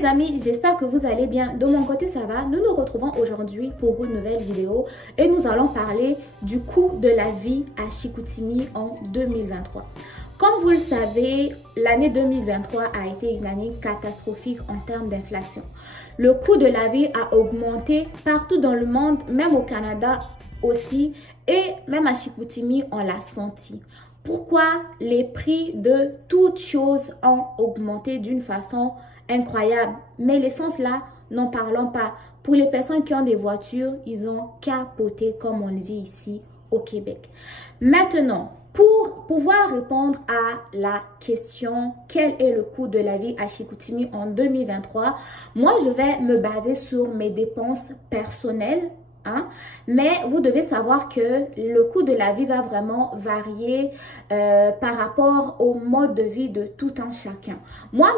les amis, j'espère que vous allez bien. De mon côté, ça va. Nous nous retrouvons aujourd'hui pour une nouvelle vidéo et nous allons parler du coût de la vie à Chicoutimi en 2023. Comme vous le savez, l'année 2023 a été une année catastrophique en termes d'inflation. Le coût de la vie a augmenté partout dans le monde, même au Canada aussi, et même à Chicoutimi, on l'a senti. Pourquoi les prix de toutes choses ont augmenté d'une façon incroyable? Mais l'essence là, n'en parlons pas. Pour les personnes qui ont des voitures, ils ont capoté comme on dit ici au Québec. Maintenant, pour pouvoir répondre à la question quel est le coût de la vie à Chicoutimi en 2023, moi je vais me baser sur mes dépenses personnelles. Mais vous devez savoir que le coût de la vie va vraiment varier par rapport au mode de vie de tout un chacun. Moi,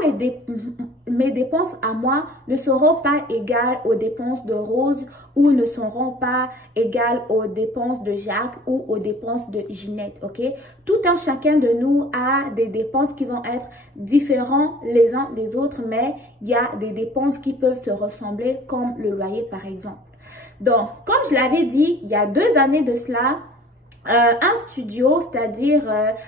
mes dépenses à moi ne seront pas égales aux dépenses de Rose ou ne seront pas égales aux dépenses de Jacques ou aux dépenses de Ginette, ok? Tout un chacun de nous a des dépenses qui vont être différentes les uns des autres, mais il y a des dépenses qui peuvent se ressembler comme le loyer par exemple. Donc, comme je l'avais dit, il y a 2 années de cela, un studio, c'est-à-dire,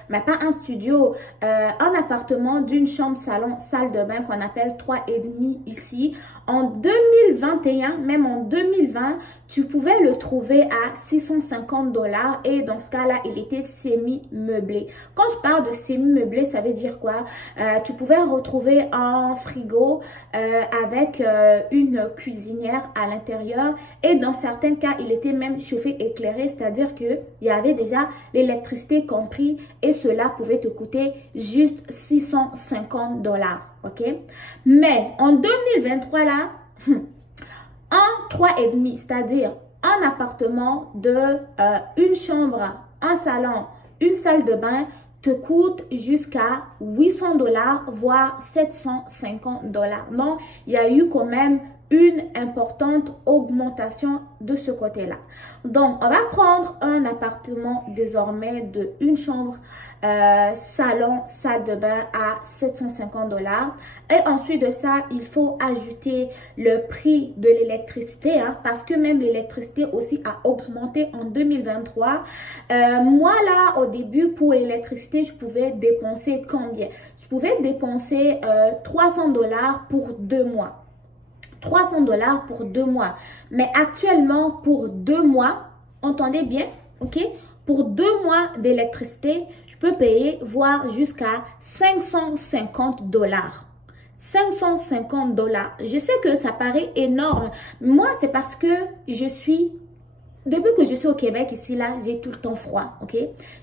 mais pas un studio, un appartement d'une chambre, salon, salle de bain qu'on appelle 3,5 ici. En 2021, même en 2020, tu pouvais le trouver à 650 $ et dans ce cas-là, il était semi-meublé. Quand je parle de semi-meublé, ça veut dire quoi? Tu pouvais retrouver un frigo avec une cuisinière à l'intérieur et dans certains cas, il était même chauffé éclairé, c'est-à-dire qu'il y avait déjà l'électricité compris et cela pouvait te coûter juste 650 $. Ok, mais en 2023 là, un 3,5, c'est-à-dire un appartement de une chambre, un salon, une salle de bain te coûte jusqu'à 800 $, voire 750 $. Donc, il y a eu quand même une importante augmentation de ce côté-là. Donc, on va prendre un appartement désormais de une chambre, salon, salle de bain à 750 $. Et ensuite de ça, il faut ajouter le prix de l'électricité, parce que même l'électricité aussi a augmenté en 2023. Moi, là, au début, pour l'électricité, je pouvais dépenser combien? Je pouvais dépenser 300 $ pour 2 mois. 300 $ pour 2 mois. Mais actuellement, pour 2 mois, entendez bien, ok? Pour 2 mois d'électricité, je peux payer, voire jusqu'à 550 $. 550 $. Je sais que ça paraît énorme. Moi, c'est parce que depuis que je suis au Québec, ici, là, j'ai tout le temps froid, ok?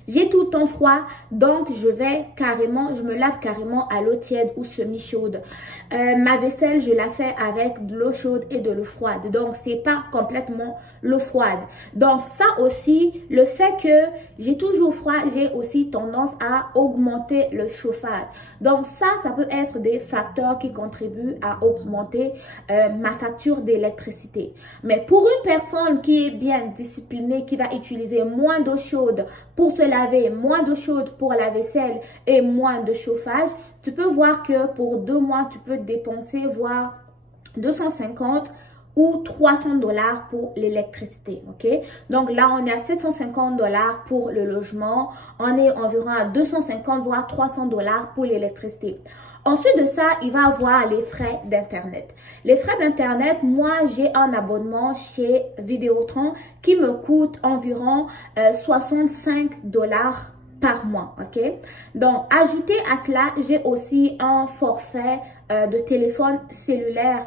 J'ai tout le temps froid, donc je me lave carrément à l'eau tiède ou semi-chaude. Ma vaisselle, je la fais avec de l'eau chaude et de l'eau froide. Donc, c'est pas complètement l'eau froide. Donc, ça aussi, le fait que j'ai toujours froid, j'ai aussi tendance à augmenter le chauffage. Donc, ça peut être des facteurs qui contribuent à augmenter ma facture d'électricité. Mais pour une personne qui est bien disciplinée, qui va utiliser moins d'eau chaude pour se laver, moins d'eau chaude pour la vaisselle et moins de chauffage, tu peux voir que pour 2 mois, tu peux dépenser voire 250 ou 300 $ pour l'électricité, ok? Donc là, on est à 750 $ pour le logement, on est environ à 250 voire 300 $ pour l'électricité. Ensuite de ça, il va avoir les frais d'Internet. Les frais d'Internet, moi, j'ai un abonnement chez Vidéotron qui me coûte environ 65 $ par mois, ok? Donc, ajouté à cela, j'ai aussi un forfait de téléphone cellulaire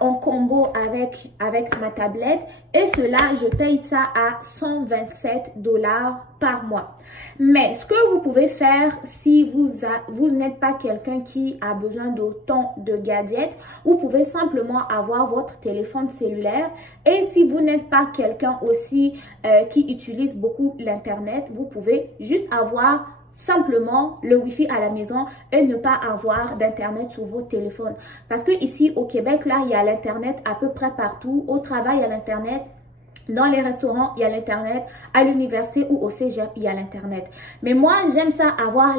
en combo avec ma tablette et cela je paye ça à 127 $ par mois. Mais ce que vous pouvez faire si vous n'êtes pas quelqu'un qui a besoin d'autant de gadgets, vous pouvez simplement avoir votre téléphone cellulaire et si vous n'êtes pas quelqu'un aussi qui utilise beaucoup l'internet, vous pouvez juste avoir simplement le Wi-Fi à la maison et ne pas avoir d'internet sur vos téléphones. Parce que ici au Québec, là, il y a l'internet à peu près partout. Au travail, il y a l'internet. Dans les restaurants, il y a l'Internet. À l'université ou au cégep, il y a l'Internet. Mais moi, j'aime ça avoir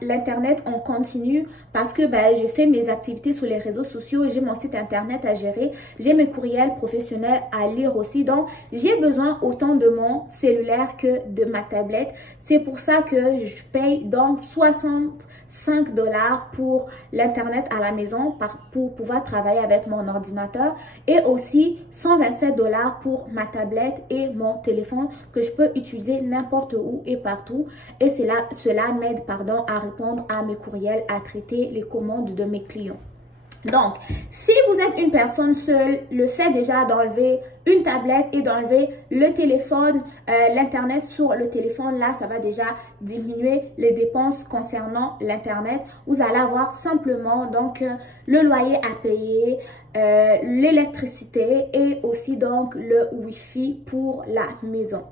l'Internet en continu parce que je fais mes activités sur les réseaux sociaux. J'ai mon site Internet à gérer. J'ai mes courriels professionnels à lire aussi. Donc, j'ai besoin autant de mon cellulaire que de ma tablette. C'est pour ça que je paye donc 65 $ pour l'Internet à la maison pour pouvoir travailler avec mon ordinateur et aussi 127 $ pour ma tablette et mon téléphone que je peux utiliser n'importe où et partout. Et cela m'aide à répondre à mes courriels, à traiter les commandes de mes clients. Donc, si vous êtes une personne seule, le fait déjà d'enlever une tablette et d'enlever le téléphone, l'Internet sur le téléphone, là, ça va déjà diminuer les dépenses concernant l'Internet. Vous allez avoir simplement donc le loyer à payer, l'électricité et aussi donc le Wi-Fi pour la maison.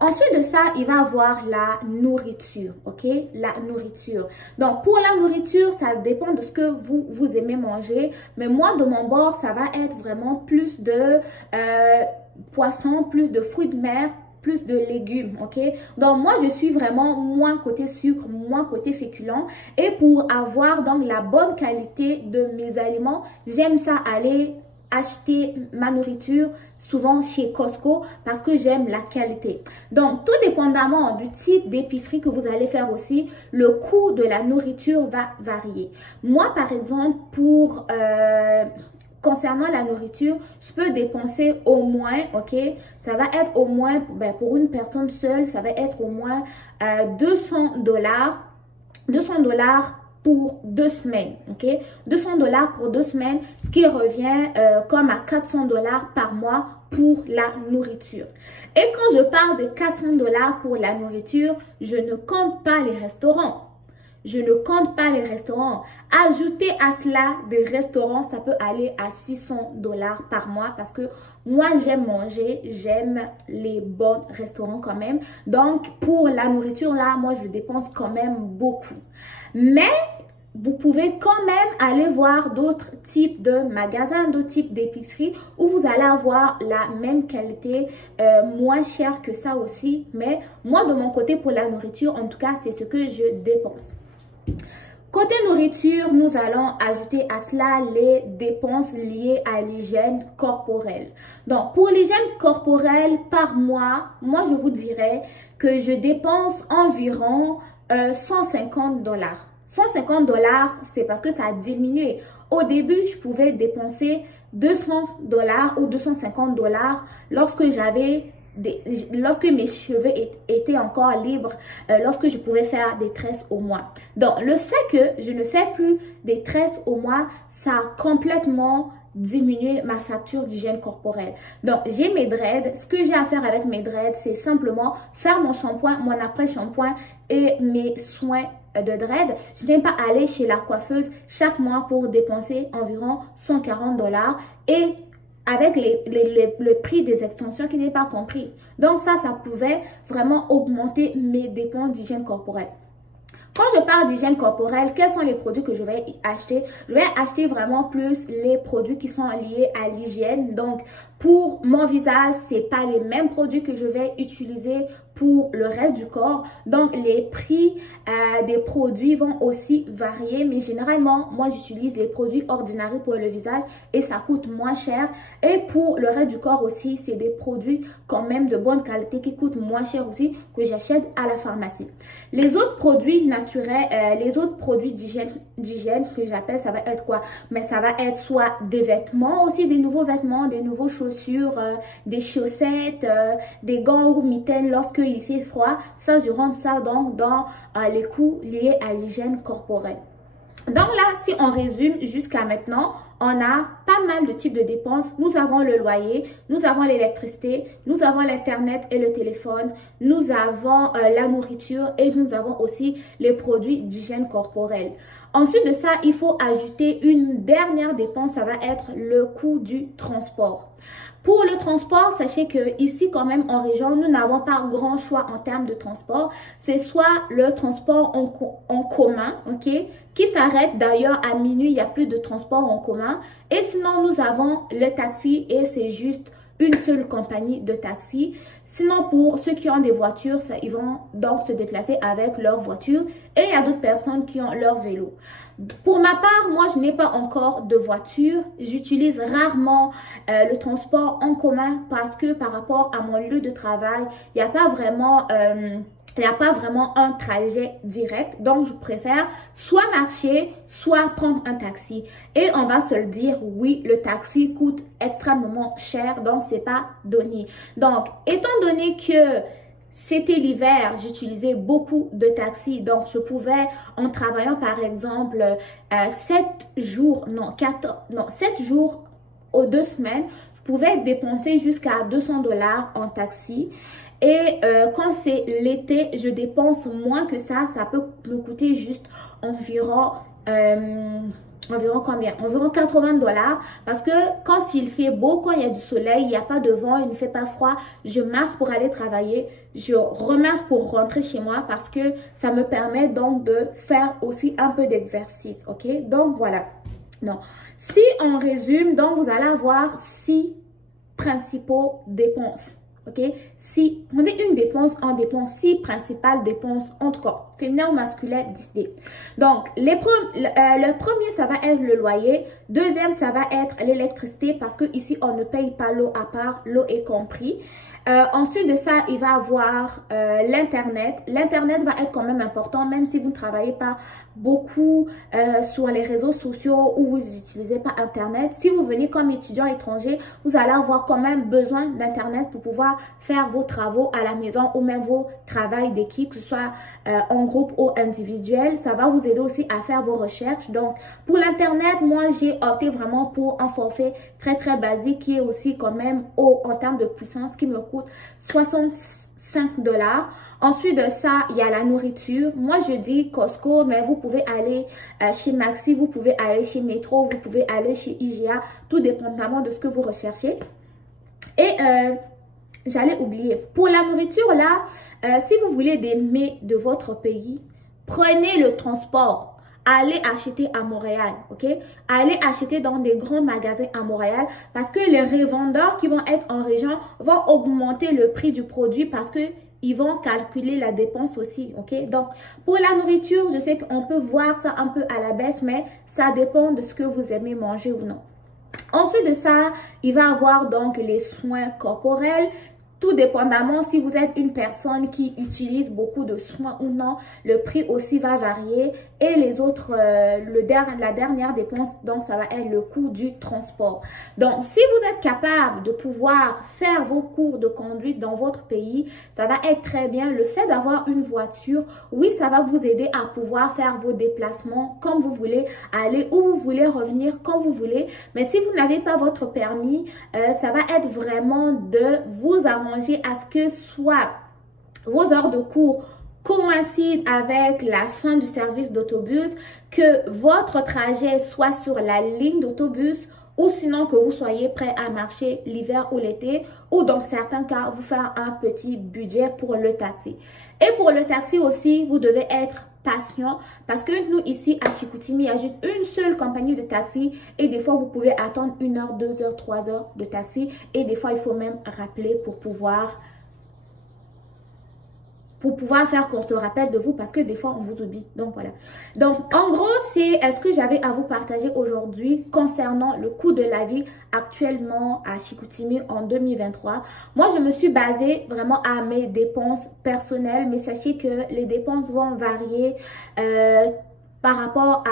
Ensuite de ça, il va avoir la nourriture, ok? La nourriture. Donc, pour la nourriture, ça dépend de ce que vous aimez manger. Mais moi, de mon bord, ça va être vraiment plus de poissons, plus de fruits de mer, plus de légumes, ok? Donc, moi, je suis vraiment moins côté sucre, moins côté féculent. Et pour avoir donc la bonne qualité de mes aliments, j'aime ça aller acheter ma nourriture souvent chez Costco parce que j'aime la qualité. Donc, tout dépendamment du type d'épicerie que vous allez faire aussi, le coût de la nourriture va varier. Moi, par exemple, concernant la nourriture, je peux dépenser au moins, ok, ça va être au moins, pour une personne seule, ça va être au moins 200 $, pour 2 semaines, ok? 200 $ pour 2 semaines, ce qui revient comme à 400 $ par mois pour la nourriture. Et quand je parle de 400 $ pour la nourriture, je ne compte pas les restaurants. Je ne compte pas les restaurants. Ajouter à cela des restaurants, ça peut aller à 600 $ par mois parce que moi, j'aime manger, j'aime les bons restaurants quand même. Donc, pour la nourriture, là, moi, je dépense quand même beaucoup. Mais vous pouvez quand même aller voir d'autres types de magasins, d'autres types d'épiceries où vous allez avoir la même qualité, moins cher que ça aussi. Mais moi, de mon côté, pour la nourriture, en tout cas, c'est ce que je dépense. Côté nourriture, nous allons ajouter à cela les dépenses liées à l'hygiène corporelle. Donc, pour l'hygiène corporelle par mois, moi, je vous dirais que je dépense environ 150 $. 150 $, c'est parce que ça a diminué. Au début, je pouvais dépenser 200 $ ou 250 $ lorsque mes cheveux étaient encore libres, lorsque je pouvais faire des tresses au mois. Donc, le fait que je ne fais plus des tresses au mois, ça a complètement diminué ma facture d'hygiène corporelle. Donc, j'ai mes dreads. Ce que j'ai à faire avec mes dreads, c'est simplement faire mon shampoing, mon après-shampoing et mes soins de dread. Je n'aime pas aller chez la coiffeuse chaque mois pour dépenser environ 140 $ et avec le prix des extensions qui n'est pas compris. Donc ça pouvait vraiment augmenter mes dépenses d'hygiène corporelle. Quand je parle d'hygiène corporelle, quels sont les produits que je vais acheter? Je vais acheter vraiment plus les produits qui sont liés à l'hygiène. Donc, pour mon visage, ce n'est pas les mêmes produits que je vais utiliser pour le reste du corps. Donc, les prix des produits vont aussi varier. Mais généralement, moi, j'utilise les produits ordinaires pour le visage et ça coûte moins cher. Et pour le reste du corps aussi, c'est des produits quand même de bonne qualité qui coûtent moins cher aussi que j'achète à la pharmacie. Les autres produits naturels, les autres produits d'hygiène que j'appelle, ça va être quoi? Mais ça va être soit des vêtements aussi, des nouveaux vêtements, des nouveaux chaussures, des chaussettes, des gants ou mitaines lorsqu'il fait froid. Ça, je rentre ça donc dans les coûts liés à l'hygiène corporelle. Donc là, si on résume jusqu'à maintenant, on a pas mal de types de dépenses. Nous avons le loyer, nous avons l'électricité, nous avons l'Internet et le téléphone, nous avons la nourriture et nous avons aussi les produits d'hygiène corporelle. Ensuite de ça, il faut ajouter une dernière dépense, ça va être le coût du transport. Pour le transport, sachez que ici quand même en région, nous n'avons pas grand choix en termes de transport. C'est soit le transport en commun, ok, qui s'arrête d'ailleurs à minuit, il n'y a plus de transport en commun. Et sinon, nous avons le taxi et c'est juste une seule compagnie de taxi. Sinon, pour ceux qui ont des voitures, ils vont donc se déplacer avec leur voiture. Et il y a d'autres personnes qui ont leur vélo. Pour ma part, moi, je n'ai pas encore de voiture. J'utilise rarement le transport en commun parce que par rapport à mon lieu de travail, il n'y a pas vraiment... il n'y a pas vraiment un trajet direct, donc je préfère soit marcher, soit prendre un taxi. Et on va se le dire, oui, le taxi coûte extrêmement cher, donc c'est pas donné. Donc, étant donné que c'était l'hiver, j'utilisais beaucoup de taxis, donc je pouvais, en travaillant par exemple 7 jours aux 2 semaines, je pouvais dépenser jusqu'à 200 $ en taxi. Et quand c'est l'été, je dépense moins que ça. Ça peut me coûter juste environ combien? Environ 80 $. Parce que quand il fait beau, quand il y a du soleil, il n'y a pas de vent, il ne fait pas froid, je marche pour aller travailler. Je remarche pour rentrer chez moi parce que ça me permet donc de faire aussi un peu d'exercice. Ok? Donc voilà. Non. Si on résume, donc vous allez avoir 6 principaux dépenses. Ok, si on dit une dépense, on dépense 6 principales dépenses, en tout cas féminin ou masculin décidé. Donc le premier, ça va être le loyer. Deuxième, ça va être l'électricité parce que ici on ne paye pas l'eau à part, l'eau est compris. Ensuite de ça, il va avoir l'internet. L'internet va être quand même important, même si vous ne travaillez pas beaucoup sur les réseaux sociaux ou vous n'utilisez pas internet. Si vous venez comme étudiant étranger, vous allez avoir quand même besoin d'internet pour pouvoir faire vos travaux à la maison ou même vos travaux d'équipe, que ce soit en groupe ou individuel. Ça va vous aider aussi à faire vos recherches. Donc pour l'internet, moi j'ai opté vraiment pour un forfait très basique qui est aussi quand même haut en termes de puissance, qui me coûte 65 $. Ensuite de ça, il y a la nourriture. Moi, je dis Costco, mais vous pouvez aller chez Maxi, vous pouvez aller chez Metro, vous pouvez aller chez IGA, tout dépendamment de ce que vous recherchez. Et j'allais oublier, pour la nourriture là, si vous voulez des mets de votre pays, prenez le transport. Allez acheter à Montréal, ok? Allez acheter dans des grands magasins à Montréal parce que les revendeurs qui vont être en région vont augmenter le prix du produit parce que ils vont calculer la dépense aussi, ok? Donc, pour la nourriture, je sais qu'on peut voir ça un peu à la baisse, mais ça dépend de ce que vous aimez manger ou non. Ensuite de ça, il va avoir donc les soins corporels. Tout dépendamment si vous êtes une personne qui utilise beaucoup de soins ou non, le prix aussi va varier. Et les autres, la dernière dépense, donc ça va être le coût du transport. Donc, si vous êtes capable de pouvoir faire vos cours de conduite dans votre pays, ça va être très bien. Le fait d'avoir une voiture, oui, ça va vous aider à pouvoir faire vos déplacements comme vous voulez, aller où vous voulez, revenir quand vous voulez. Mais si vous n'avez pas votre permis, ça va être vraiment de vous arranger à ce que soit vos heures de cours coïncide avec la fin du service d'autobus, que votre trajet soit sur la ligne d'autobus ou sinon que vous soyez prêt à marcher l'hiver ou l'été ou dans certains cas, vous faire un petit budget pour le taxi. Et pour le taxi aussi, vous devez être patient parce que nous ici à Chicoutimi, il y a juste une seule compagnie de taxi et des fois vous pouvez attendre 1 heure, 2 heures, 3 heures de taxi et des fois il faut même rappeler pour pouvoir faire qu'on se rappelle de vous parce que des fois on vous oublie. Donc voilà. Donc en gros, c'est ce que j'avais à vous partager aujourd'hui concernant le coût de la vie actuellement à Chicoutimi en 2023. Moi, je me suis basée vraiment à mes dépenses personnelles, mais sachez que les dépenses vont varier par rapport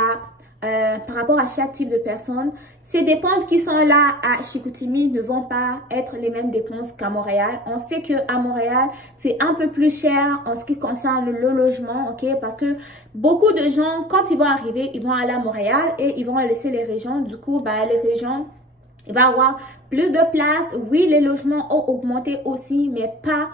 à chaque type de personne. Ces dépenses qui sont là à Chicoutimi ne vont pas être les mêmes dépenses qu'à Montréal. On sait qu'à Montréal, c'est un peu plus cher en ce qui concerne le logement, ok? Parce que beaucoup de gens, quand ils vont arriver, ils vont aller à Montréal et ils vont laisser les régions. Du coup, les régions, il va y avoir plus de place. Oui, les logements ont augmenté aussi, mais pas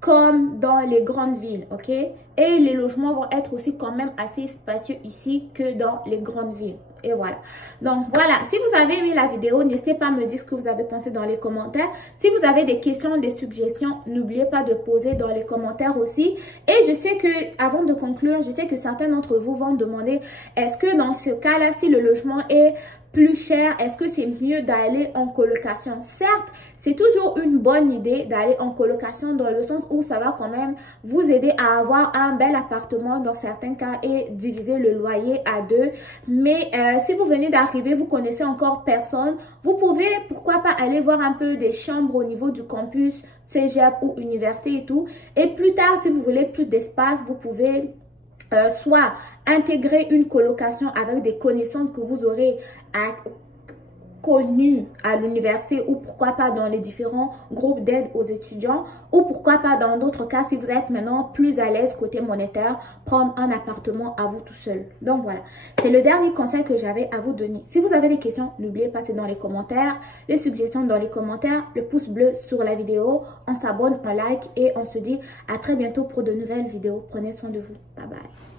comme dans les grandes villes, ok? Et les logements vont être aussi quand même assez spacieux ici que dans les grandes villes. Et voilà. Donc voilà, si vous avez aimé la vidéo, n'hésitez pas à me dire ce que vous avez pensé dans les commentaires. Si vous avez des questions, des suggestions, n'oubliez pas de poser dans les commentaires aussi. Et je sais que, avant de conclure, je sais que certains d'entre vous vont me demander, est-ce que dans ce cas-là, si le logement est plus cher? Est-ce que c'est mieux d'aller en colocation? Certes, c'est toujours une bonne idée d'aller en colocation dans le sens où ça va quand même vous aider à avoir un bel appartement dans certains cas et diviser le loyer à deux. Mais si vous venez d'arriver, vous connaissez encore personne, vous pouvez pourquoi pas aller voir un peu des chambres au niveau du campus, cégep ou université et tout. Et plus tard, si vous voulez plus d'espace, vous pouvez soit intégrer une colocation avec des connaissances que vous aurez connues à l'université ou pourquoi pas dans les différents groupes d'aide aux étudiants ou pourquoi pas dans d'autres cas si vous êtes maintenant plus à l'aise côté monétaire, prendre un appartement à vous tout seul. Donc voilà, c'est le dernier conseil que j'avais à vous donner. Si vous avez des questions, n'oubliez pas, c'est dans les commentaires, les suggestions dans les commentaires, le pouce bleu sur la vidéo, on s'abonne, on like et on se dit à très bientôt pour de nouvelles vidéos. Prenez soin de vous. Bye bye.